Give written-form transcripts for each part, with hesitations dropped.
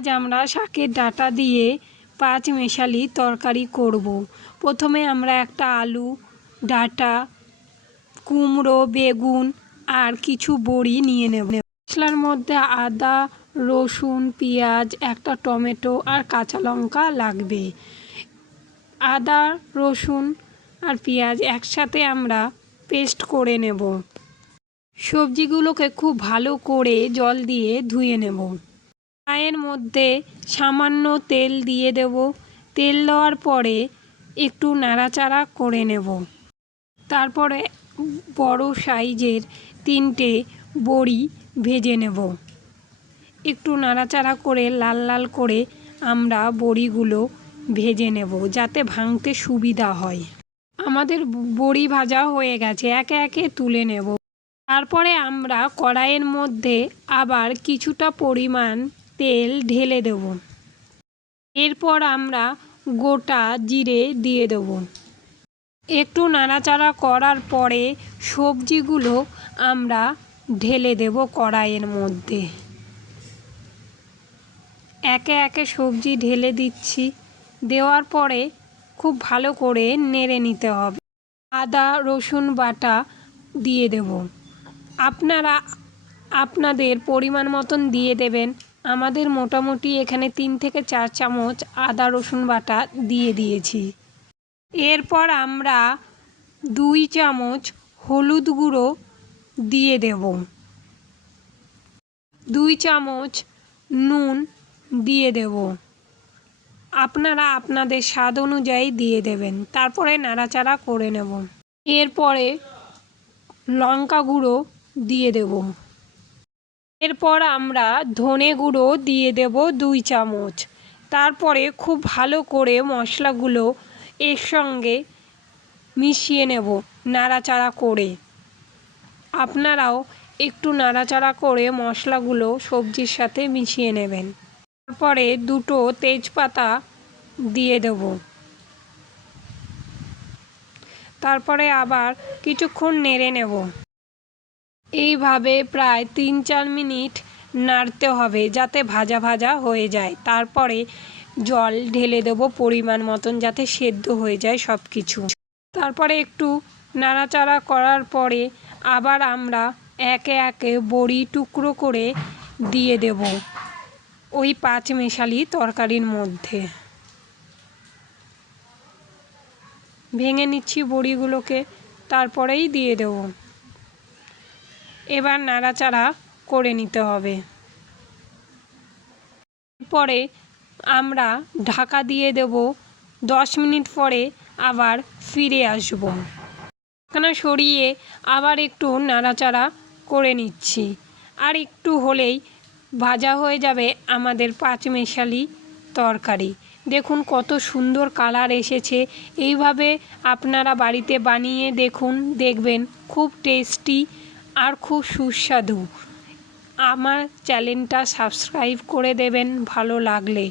আজ আমরা শাকের ডাঁটা দিয়ে পাঁচমেশালি তরকারি করব। প্রথমে আমরা একটা আলু, ডাঁটা, কুমড়ো, বেগুন আর কিছু বড়ি নিয়ে নেব। মশলার মধ্যে আদা, রসুন, পেঁয়াজ, একটা টমেটো আর কাঁচা লঙ্কা লাগবে। আদা, রসুন আর পেঁয়াজ একসাথে আমরা পেস্ট করে নেব। সবজিগুলোকে খুব ভালো করে জল দিয়ে ধুয়ে নেব। কড়াইয়ের মধ্যে সামান্য তেল দিয়ে দেব। তেল দেওয়ার পরে একটু নাড়াচাড়া করে নেব। তারপরে বড় সাইজের 3টে বড়ি ভেজে নেব। একটু নাড়াচাড়া করে লাল লাল করে আমরা বড়িগুলো ভেজে নেব, যাতে ভাঙতে সুবিধা হয়। আমাদের বড়ি ভাজা হয়ে গেছে, একে একে তুলে নেব। তারপরে আমরা কড়াইয়ের মধ্যে আবার কিছুটা পরিমাণ তেল ঢেলে দেব। এরপর আমরা গোটা জিরে দিয়ে দেব। একটু নাড়াচাড়া করার পরে সবজিগুলো আমরা ঢেলে দেব কড়াইয়ের মধ্যে। একে একে সবজি ঢেলে দিচ্ছি। দেওয়ার পরে খুব ভালো করে নেড়ে নিতে হবে। আদা রসুন বাটা দিয়ে দেব। আপনারা আপনাদের পরিমাণ মতন দিয়ে দেবেন। আমাদের মোটামুটি এখানে 3 থেকে 4 চামচ আদা রসুন বাটা দিয়ে দিয়েছি। এরপর আমরা 2 চামচ হলুদ গুঁড়ো দিয়ে দেব। 2 চামচ নুন দিয়ে দেব। আপনারা আপনাদের স্বাদ অনুযায়ী দিয়ে দেবেন। তারপরে নাড়াচাড়া করে নেব। এরপরে লঙ্কা গুঁড়ো দিয়ে দেব। এরপর আমরা ধনে গুঁড়ো দিয়ে দেব 2 চামচ। তারপরে খুব ভালো করে মশলাগুলো এর সঙ্গে মিশিয়ে নেব নাড়াচাড়া করে। আপনারাও একটু নাড়াচাড়া করে মশলাগুলো সবজির সাথে মিশিয়ে নেবেন। তারপরে 2টো তেজপাতা দিয়ে দেব। তারপরে আবার কিছুক্ষণ নেড়ে নেব। এইভাবে প্রায় 3-4 মিনিট নাড়তে হবে, যাতে ভাজা ভাজা হয়ে যায়। তারপরে জল ঢেলে দেব পরিমাণ মতন, যাতে সেদ্ধ হয়ে যায় সব কিছু। তারপরে একটু নাড়াচাড়া করার পরে আবার আমরা একে একে বড়ি টুকরো করে দিয়ে দেব ওই পাঁচমেশালি তরকারির মধ্যে। ভেঙে নিচ্ছি বড়িগুলোকে, তারপরেই দিয়ে দেব। এবার নাড়াচাড়া করে নিতে হবে। পরে আমরা ঢাকা দিয়ে দেব। 10 মিনিট পরে আবার ফিরে আসব। ঢাকনা সরিয়ে আবার একটু নাড়াচাড়া করে নিচ্ছি। আর একটু হলেই ভাজা হয়ে যাবে আমাদের পাঁচমেশালি তরকারি। দেখুন কত সুন্দর কালার এসেছে। এইভাবে আপনারা বাড়িতে বানিয়ে দেখুন, দেখবেন খুব টেস্টি আর খুব সুস্বাদু। আমার চ্যানেলটা সাবস্ক্রাইব করে দেবেন ভালো লাগলে।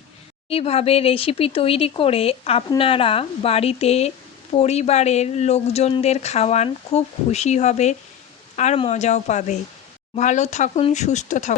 এইভাবে রেসিপি তৈরি করে আপনারা বাড়িতে পরিবারের লোকজনদের খাওয়ান, খুব খুশি হবে আর মজাও পাবে। ভালো থাকুন, সুস্থ থাকুন।